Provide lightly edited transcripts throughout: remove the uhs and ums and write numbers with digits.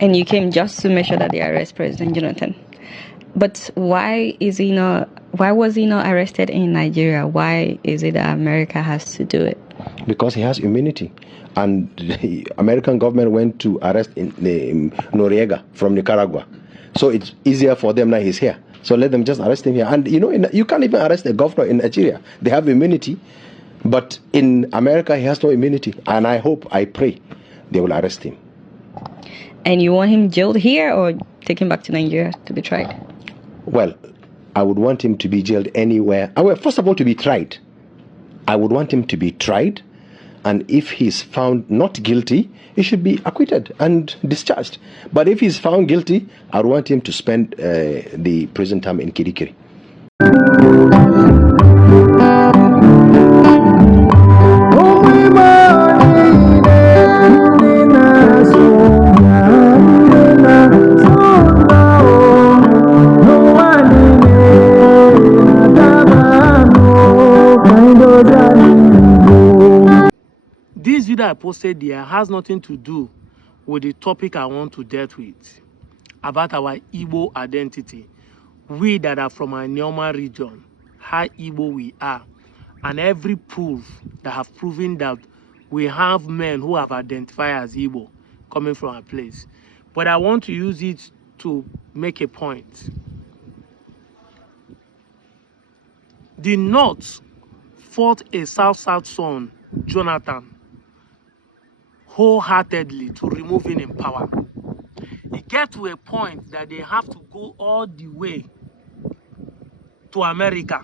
And you came just to make sure that they arrest President Jonathan. But why is he not? Why was he not arrested in Nigeria? Why is it that America has to do it? Because he has immunity, and the American government went to arrest Noriega from Nicaragua, so it's easier for them now. He's here, so let them just arrest him here. And you know, you can't even arrest a governor in Nigeria. They have immunity, but in America he has no immunity. And I pray, they will arrest him. And you want him jailed here or take him back to Nigeria to be tried? Well, I would want him to be jailed anywhere. Well, first of all, to be tried. I would want him to be tried, and if he's found not guilty, he should be acquitted and discharged. But if he's found guilty, I would want him to spend the prison term in Kirikiri. This video I posted there has nothing to do with the topic I want to deal with about our Igbo identity. We that are from Anioma region, how Igbo we are, and every proof that have proven that we have men who have identified as Igbo coming from our place. But I want to use it to make a point. The North fought a South-South son, Jonathan, wholeheartedly to remove him in power. It gets to a point that they have to go all the way to America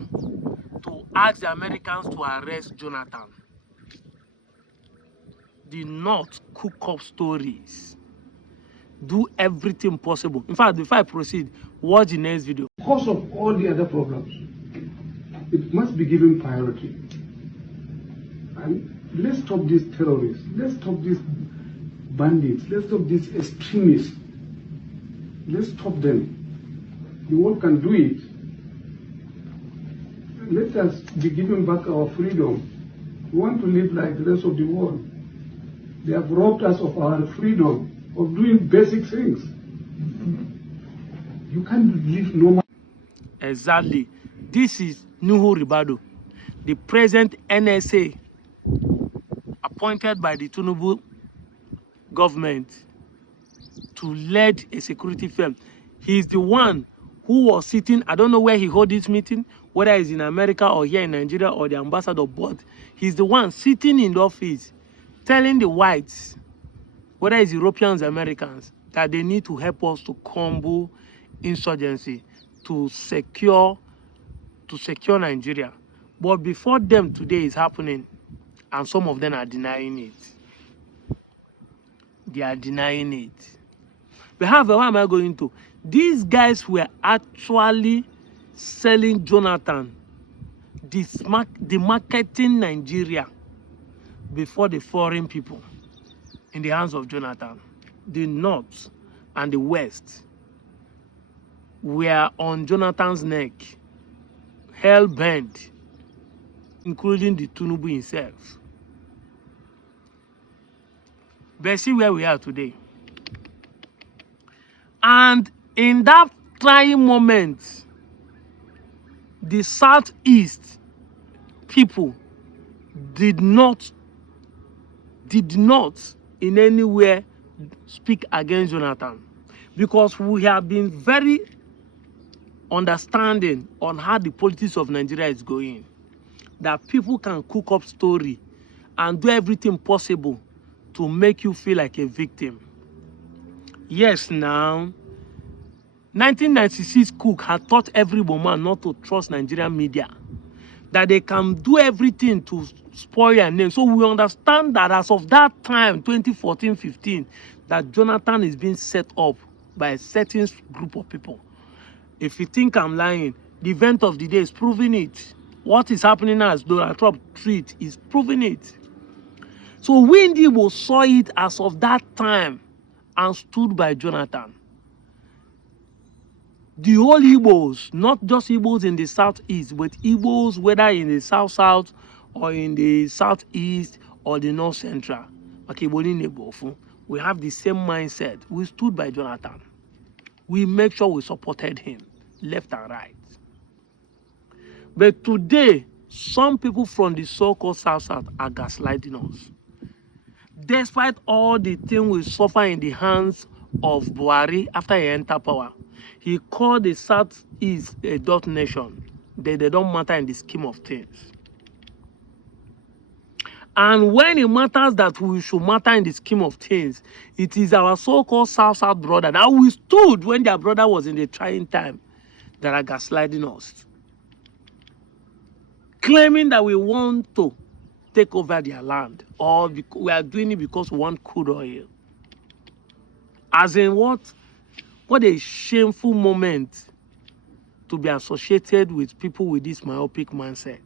to ask the Americans to arrest Jonathan. The North cook up stories, do everything possible. In fact, before I proceed, watch the next video. Because of all the other problems, it must be given priority. And let's stop these terrorists. Let's stop these bandits. Let's stop these extremists. Let's stop them. The world can do it. Let us be given back our freedom. We want to live like the rest of the world. They have robbed us of our freedom, of doing basic things. You can't live normal. Exactly. This is Nuhu Ribado, the present NSA appointed by the Tinubu government to lead a security firm. He's the one who was sitting, I don't know where he held this meeting, whether it's in America or here in Nigeria or the ambassador, but he's the one sitting in the office telling the whites, whether it's Europeans, Americans, that they need to help us to combat insurgency, to secure Nigeria. But before them today is happening, and some of them are denying it. They are denying it. But however, where am I going to? These guys were actually selling Jonathan, the marketing Nigeria before the foreign people in the hands of Jonathan. The North and the West were on Jonathan's neck, hell-bent, including the Tinubu himself. But see where we are today. And in that trying moment, the Southeast people did not in any way speak against Jonathan, because we have been very understanding on how the politics of Nigeria is going, that people can cook up story and do everything possible to make you feel like a victim. Yes, now 1996 Cook had taught every woman not to trust Nigerian media, that they can do everything to spoil your name. So we understand that as of that time, 2014-15, that Jonathan is being set up by a certain group of people. If you think I'm lying, the event of the day is proving it. What is happening now as Donald Trump treat is proving it. So we in the Igbo saw it as of that time and stood by Jonathan. The whole Igbos, not just Igbos in the Southeast, but Igbos whether in the South-South or in the Southeast or the North Central, we have the same mindset. We stood by Jonathan. We make sure we supported him, left and right. But today, some people from the so-called South are gaslighting us. Despite all the things we suffer in the hands of Buhari after he entered power, he called the Southeast a dot nation. They don't matter in the scheme of things. And when it matters that we should matter in the scheme of things, it is our so-called South brother that we stood when their brother was in the trying time that are gaslighting us, claiming that we want to take over their land, or we are doing it because we want crude oil. As in what a shameful moment to be associated with people with this myopic mindset.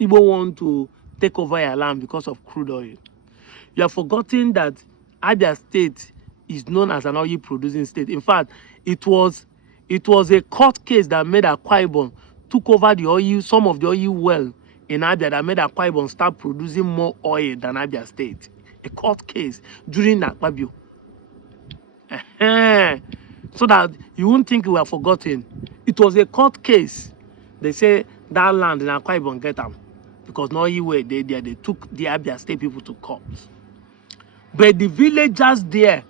Igbo want to take over your land because of crude oil. You have forgotten that Abia State is known as an oil producing state. In fact, it was a court case that made Akwa Ibom took over the oil, some of the oil well in Abia, that made Akwa Ibom start producing more oil than Abia State. A court case during Akpabio. So that you won't think we are forgotten. It was a court case. They say that land in Akwa Ibom get them because no oil were they there. They took the Abia State people to court. But the villagers there,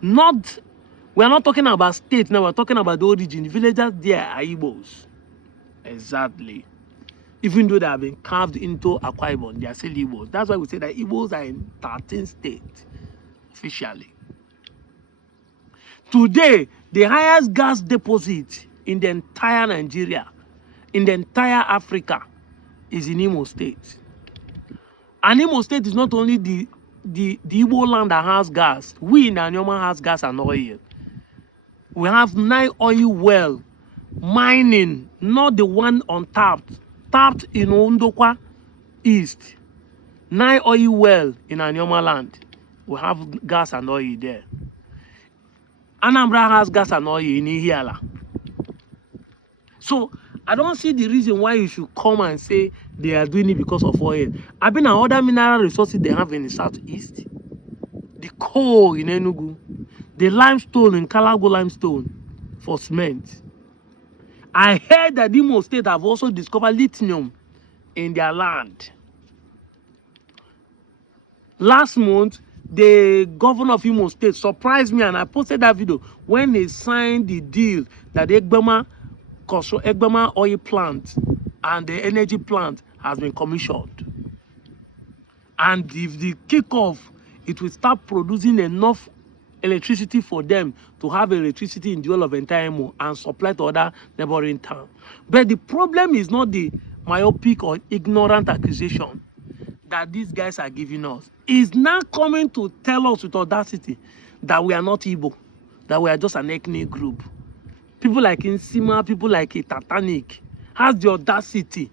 we're not talking about state now, we're talking about the origin. The villagers there are Igbos. Exactly. Even though they have been carved into Akwa Ibom, they are still Igbos. That's why we say that Igbos are in 13 states officially. Today, the highest gas deposit in the entire Nigeria, in the entire Africa, is in Imo State. And Imo State is not only the Igbo land that has gas. We in Anioma has gas and oil. We have 9 oil well mining, not the one on tapped in Ondokwa East. 9 oil well in Anioma land. We have gas and oil there. Anambra has gas and oil in Ihiala. So I don't see the reason why you should come and say they are doing it because of oil. I've been at other mineral resources they have in the southeast. The coal in Enugu, the limestone in Kalago limestone for cement. I heard that Imo State have also discovered lithium in their land. Last month, the governor of Imo State surprised me, and I posted that video when they signed the deal that the Egbema oil plant and the energy plant has been commissioned. And if the kickoff, it will start producing enough electricity for them to have electricity in the whole of entire Imo and supply to other neighboring towns. But the problem is not the myopic or ignorant accusation that these guys are giving us. Is now coming to tell us with audacity that we are not Igbo, that we are just an ethnic group. People like Insima, people like Titanic has the audacity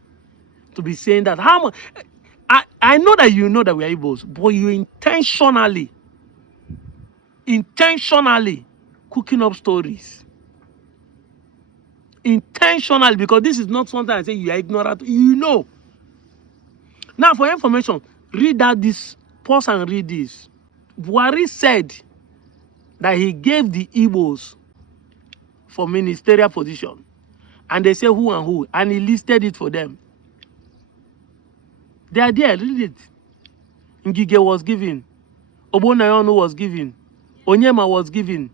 to be saying that. How much? I know that you know that we are Igbos, but you intentionally cooking up stories. Intentionally, because this is not something I say you are ignorant. You know. Now, for information, read that this, pause and read this. Buhari said that he gave the Igbos for ministerial position. And they say who and who. And he listed it for them. They are there, read it. Ngige was given. Obonayono was given. Onyema was given.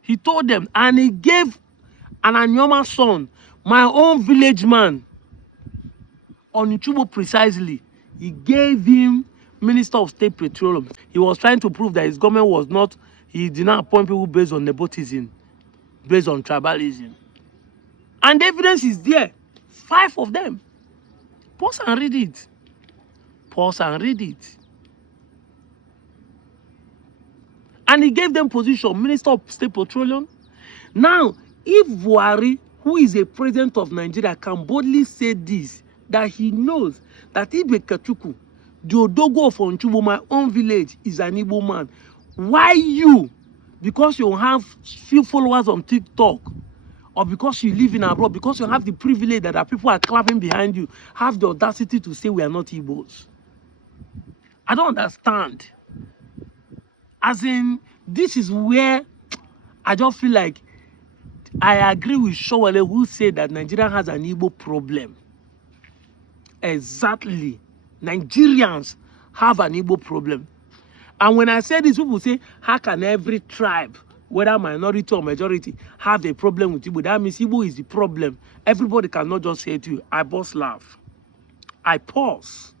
He told them, and he gave an Anioma son, my own village man, on Ichubo precisely. He gave him Minister of State Petroleum. He was trying to prove that his government was not, he did not appoint people based on nepotism, based on tribalism. And the evidence is there. 5 of them. Pause and read it. Pause and read it. And he gave them position, Minister of State Petroleum. Now, if Buhari, who is a president of Nigeria, can boldly say this, that he knows that Ibe Kachuku, the Odogo of Onchubo, my own village, is an Igbo man. Why you, because you have few followers on TikTok, or because you live in abroad, because you have the privilege that people are clapping behind you, have the audacity to say we are not Igbos? I don't understand. As in, this is where I just feel like I agree with Showale who said that Nigeria has an Igbo problem. Exactly. Nigerians have an Igbo problem. And when I say this, people say, how can every tribe, whether minority or majority, have a problem with Igbo? That means Igbo is the problem. Everybody cannot just say to you, I bust laugh. I pause.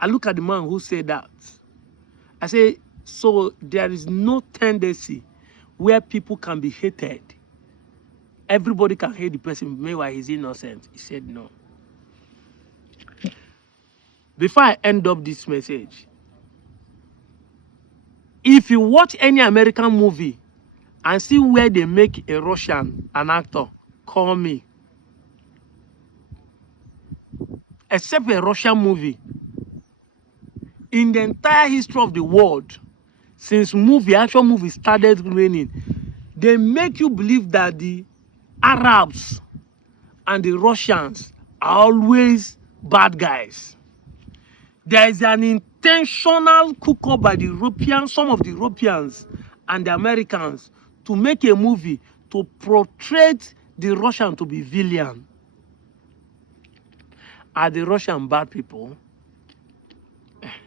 I look at the man who said that. I say, so there is no tendency where people can be hated. Everybody can hate the person, meanwhile he's innocent. He said no. Before I end up this message, if you watch any American movie and see where they make a Russian an actor, call me. Except a Russian movie. In the entire history of the world, since action movie started raining, they make you believe that the Arabs and the Russians are always bad guys. There is an intentional cook-up by the Europeans, some of the Europeans and the Americans, to make a movie to portray the Russian to be villain. Are the Russian bad people?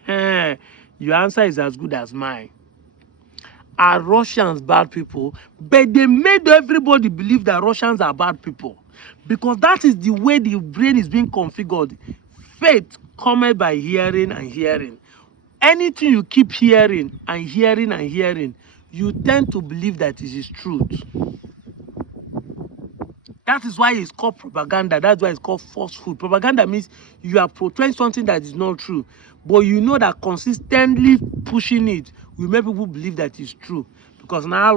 Your answer is as good as mine. Are Russians bad people? But they made everybody believe that Russians are bad people, because that is the way the brain is being configured. Faith comes by hearing and hearing. Anything you keep hearing and hearing and hearing, you tend to believe that it is truth. That is why it's called propaganda. That's why it's called falsehood. Propaganda means you are portraying something that is not true, but you know that consistently pushing it will make people believe that it's true. Because now,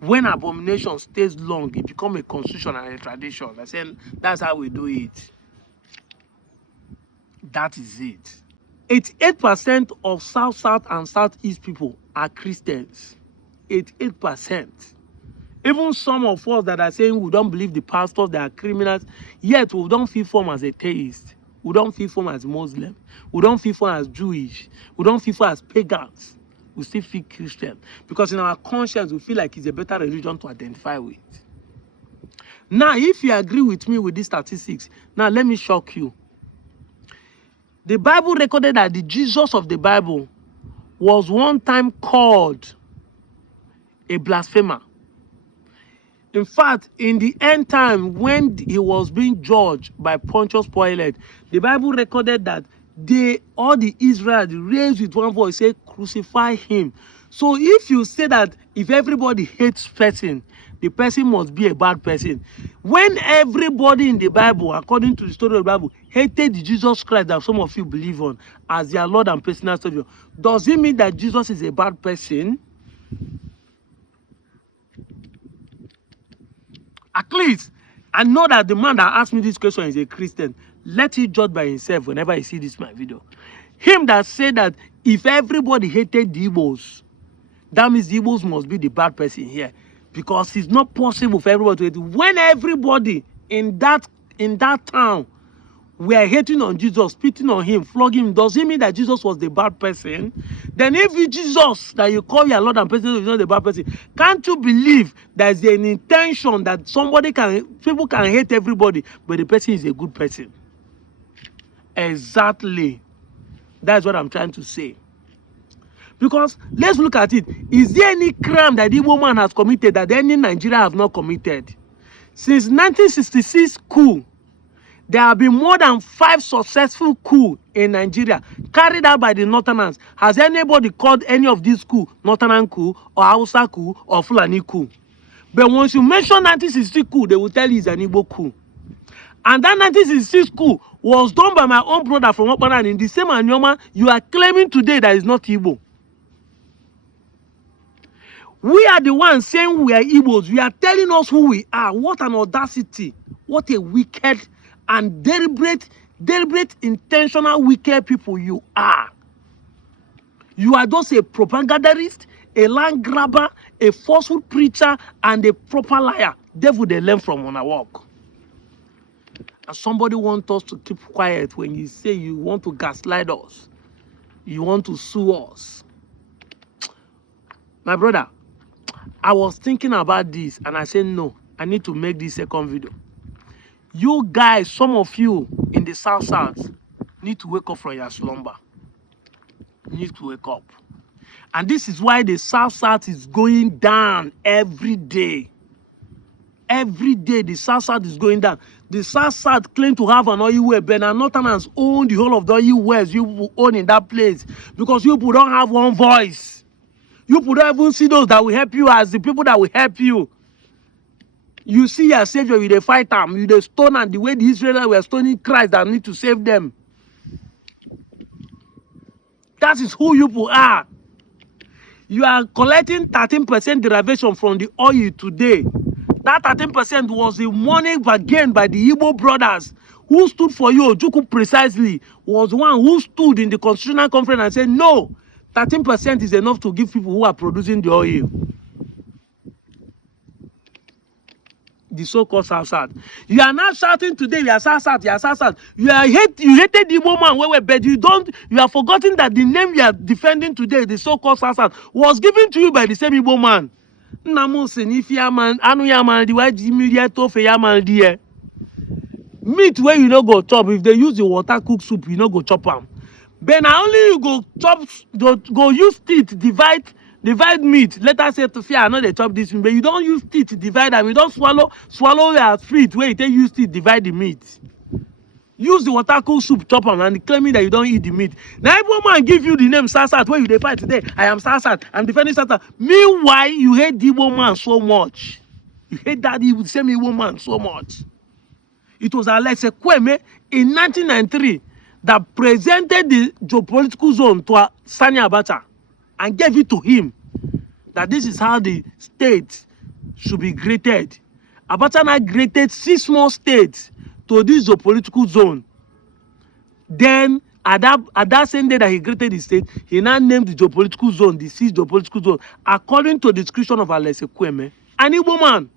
when abomination stays long, it becomes a constitution and a tradition. I said that's how we do it. That is it. 88% of South and Southeast people are Christians. 88%. Even some of us that are saying we don't believe the pastors, they are criminals, yet we don't feel form as atheist. We don't feel form as Muslim. We don't feel form as Jewish. We don't feel form as pagans. We still feel Christian. Because in our conscience, we feel like it's a better religion to identify with. Now, if you agree with me with these statistics, now let me shock you. The Bible recorded that the Jesus of the Bible was one time called a blasphemer. In fact, in the end time, when he was being judged by Pontius Pilate, the Bible recorded that all the Israelites raised with one voice, say, crucify him. So if you say that if everybody hates person, the person must be a bad person. When everybody in the Bible, according to the story of the Bible, hated the Jesus Christ that some of you believe on as their Lord and personal Savior, does it mean that Jesus is a bad person? At least, I know that the man that asked me this question is a Christian. Let him judge by himself whenever he sees this my video. Him that said that if everybody hated the Igbos, that means the Igbos must be the bad person here. Because it's not possible for everybody to hate. When everybody in that town were hating on Jesus, spitting on him, flogging him, does it mean that Jesus was the bad person? Then if it's Jesus that you call your Lord and President is not the bad person, can't you believe there's an intention that people can hate everybody, but the person is a good person? Exactly. That's what I'm trying to say. Because let's look at it. Is there any crime that the woman has committed that any Nigeria have not committed? Since 1966 coup, there have been more than 5 successful coups in Nigeria carried out by the Northerners. Has anybody called any of these coups Northern coup or Hausa coup or Fulani coup? But once you mention 1966 coup, they will tell you it's an Igbo coup. And that 1966 coup was done by my own brother from Okpara, and in the same Anioma you are claiming today that is not Igbo. We are the ones saying we are Igbos. We are telling us who we are. What an audacity. What a wicked and deliberate, intentional, wicked people you are. You are just a propagandist, a land grabber, a falsehood preacher, and a proper liar. Devil they learn from on our walk. And somebody wants us to keep quiet when you say you want to gaslight us. You want to sue us. My brother, I was thinking about this and I said, no, I need to make this second video. You guys, some of you in the South, need to wake up from your slumber. You need to wake up. And this is why the South is going down every day. Every day, the South is going down. The South claim to have an oil well, but Northerners own the whole of the oil wells you own in that place because you people don't have one voice. You people don't even see those that will help you as the people that will help you. You see your savior with a fight arm, with a stone, and the way the Israelites were stoning Christ that need to save them. That is who you people are. You are collecting 13% derivation from the oil today. That 13% was the money bargained by the Igbo brothers who stood for you. Ojukwu precisely was the one who stood in the Constitutional Conference and said, no, 13% is enough to give people who are producing the oil. The so-called South. You are not shouting today, you are South, you are South. You hated the woman, but you are forgetting that the name you are defending today, the so-called South, was given to you by the same Igbo man. Meat where you no go chop, if they use the water cook soup, you no go chop them. But now only you go chop, go use teeth, divide meat. Let us say to fear, I know they chop this, but you don't use teeth, divide them. You don't swallow your feet where you take use teeth, divide the meat. Use the water cook soup, chop them, and claiming that you don't eat the meat. Now, every man give you the name Sasat, where you they fight today. I am Sasat, I'm defending Sasat. Meanwhile, you hate the woman so much. You hate that same woman so much. It was Alex Ekweme in 1993 that presented the geopolitical zone to Sani Abacha and gave it to him. That this is how the state should be graded. Abacha now graded 6 more states to this geopolitical zone. Then, at that same day that he graded the state, he now named the geopolitical zone, the 6th geopolitical zone, according to the description of Alex Ekweme. An Igbo man.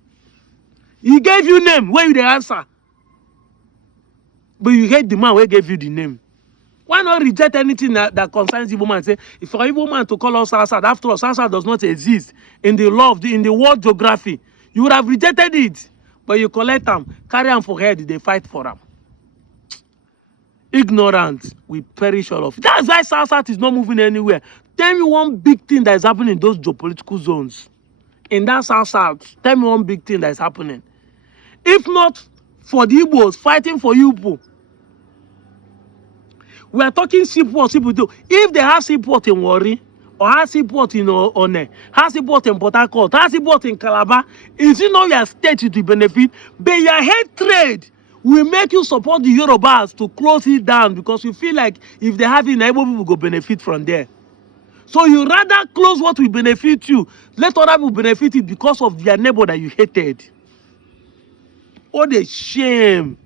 He gave you name, where you the answer? But you hate the man who gave you the name. Why not reject anything that concerns Igbo man? Say, if for Igbo man to call us South, after all, South does not exist in the law of in the world geography, you would have rejected it. But you collect them, carry them for head, they fight for them. Ignorant, we perish all of it. That's why South is not moving anywhere. Tell me one big thing that is happening in those geopolitical zones. In that South, tell me one big thing that is happening. If not for the Igbos fighting for you people, we are talking seaport. If they have seaport in Warri, or have seaport in One, have seaport in Port Harcourt, have seaport in Calabar, is it not your state to benefit? But your hatred will make you support the Yorubas to close it down because you feel like if they have it, Igbo people go benefit from there. So you rather close what will benefit you, let other people benefit it because of their neighbor that you hated. Oh, the shame.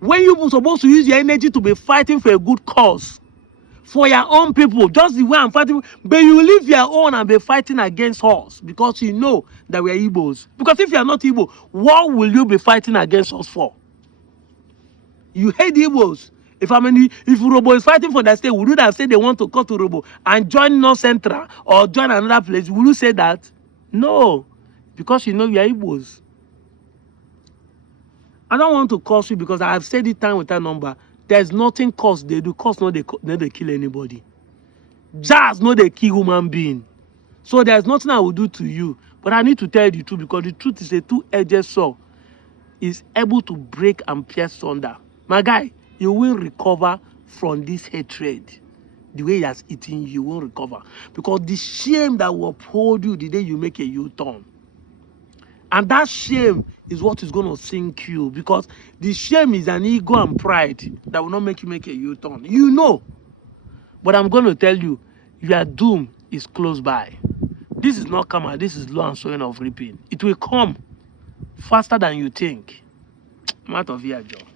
When you're supposed to use your energy to be fighting for a good cause, for your own people, just the way I'm fighting, but you leave your own and be fighting against us because you know that we are Igbos. Because if you are not Igbo, what will you be fighting against us for? You hate Igbos. If Robo is fighting for that state, would you have said they want to come to Robo and join North Central or join another place? Would you say that? No, because you know we are Igbos. I don't want to curse you because I have said it time with that number. There's nothing curse they do. Curse no they kill anybody. Just no they kill human being. So there's nothing I will do to you. But I need to tell you the truth because the truth is a two-edged sword. Is able to break and pierce thunder. My guy, you will recover from this hatred. The way he has eaten you, won't recover. Because the shame that will uphold you the day you make a U-turn. And that shame is what is going to sink you. Because the shame is an ego and pride that will not make you make a U-turn. You know. But I'm going to tell you, your doom is close by. This is not karma. This is law and sowing of reaping. It will come faster than you think. I'm out of here, Joe.